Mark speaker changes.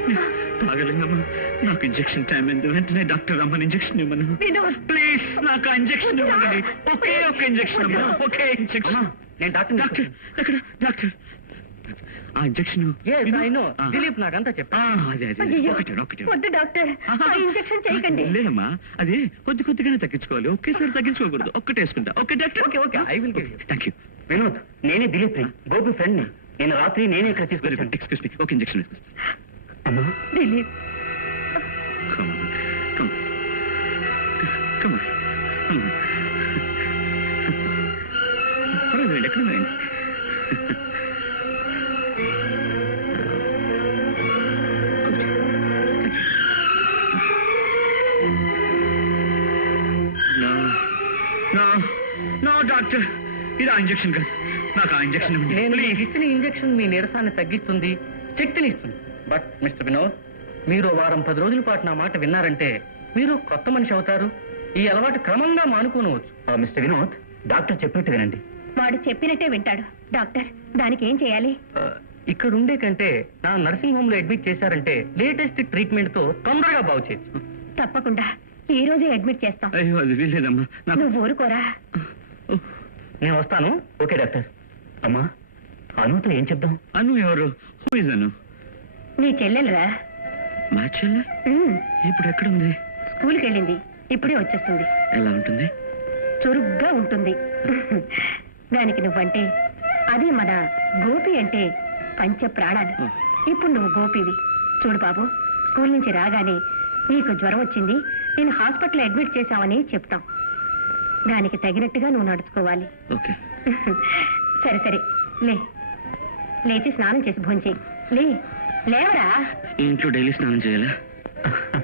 Speaker 1: తాగలేదమ్మా. నాకు injection time అయింది. వెంటనే డాక్టర్ రమ్మని ఇంజెక్షన్ ఇవ్వను. ప్లీజ్ నాకు ఇంజెక్షన్ ఇవ్వండి. ఒకే ఒక ఇంజెక్షన్ అమ్మా. ఒకే ఇంజెక్షన్.
Speaker 2: నేను డాక్టర్
Speaker 1: డాక్టర్ ఎక్కడ? డాక్టర్ ఆ ఇంజెక్షన్
Speaker 2: దిలీప్ నాకంతా చెప్పా.
Speaker 1: అదే అదే ఒకటే ఒకటే.
Speaker 3: వద్దు డాక్టర్, ఇంజెక్షన్ చేయకండి.
Speaker 1: లేదమ్మా, అది కొద్ది కొద్దిగానే తగ్గించుకోవాలి. ఒకేసారి తగ్గించుకోకూడదు. ఒక్కటే వేసుకుంటా. Okay doctor.
Speaker 2: Okay okay I will give you.
Speaker 1: Thank you.
Speaker 2: Vinod, నేనే దిలీప్ ని, గోపి ఫ్రెండ్ ని. నేను రాత్రి నేనే ఇక్కడ తీసుకొచ్చాను.
Speaker 1: ఎక్స్క్యూజ్ మీ, ఒక ఇంజెక్షన్
Speaker 2: అమ్మా
Speaker 3: దిలీప్,
Speaker 1: పర్వాలేదు, ఎక్కడ డాక్టర్, ఇది ఆ ఇంజెక్షన్ కాదు. నాకు ఆ ఇంజెక్షన్
Speaker 2: నేను ఇచ్చిన ఇంజెక్షన్ మీ నీరసాన్ని తగ్గిస్తుంది, శక్తిని ఇస్తుంది. బట్ మిస్టర్ వినోద్, మీరు వారం 10 రోజుల పాటు నా మాట విన్నారంటే మీరు కొత్త మనిషి అవుతారు. ఈ అలవాటు క్రమంగా మానుకోనవచ్చు. మిస్టర్ వినోద్, డాక్టర్ చెప్పినట్టు వినండి.
Speaker 3: వాడు చెప్పినట్టే వింటాడు. డాక్టర్, దానికి ఏం చేయాలి?
Speaker 2: ఇక్కడ ఉండే కంటే నా నర్సింగ్ హోమ్ లో అడ్మిట్ చేశారంటే లేటెస్ట్ ట్రీట్మెంట్ తో తొందరగా బాగు చేయొచ్చు.
Speaker 3: తప్పకుండా ఈ రోజే అడ్మిట్ చేస్తాం.
Speaker 1: అయ్యో అది వీల్లేదమ్మా.
Speaker 3: నువ్వు ఊరుకోరా.
Speaker 2: నేను వస్తాను. Okay doctor. అమ్మా, అనుతో ఏం చెప్దాం?
Speaker 1: అను ఎవరు? Who is Anu?
Speaker 3: నీ చెల్లెలరా.
Speaker 1: మా చెల్లె ఇప్పుడు ఎక్కడుంది?
Speaker 3: స్కూల్కి వెళ్ళింది, ఇప్పుడే వచ్చేస్తుంది.
Speaker 1: ఎలా ఉంటుంది?
Speaker 3: చురుగ్గా ఉంటుంది. దానికి నువ్వంటే, అది మన గోపి అంటే పంచ ప్రాణాలు. ఇప్పుడు నువ్వు గోపివి. చూడు బాబు, స్కూల్ నుంచి రాగానే నీకు జ్వరం వచ్చింది, నేను హాస్పిటల్ అడ్మిట్ చేశామని చెప్తాం. దానికి తగినట్టుగా నువ్వు నడుచుకోవాలి.
Speaker 1: ఓకే.
Speaker 3: సరే సరే, లేచి స్నానం చేసి భోంచేయి. లేవరా.
Speaker 1: ఇంట్లో డైలీ స్నానం చేయాలా?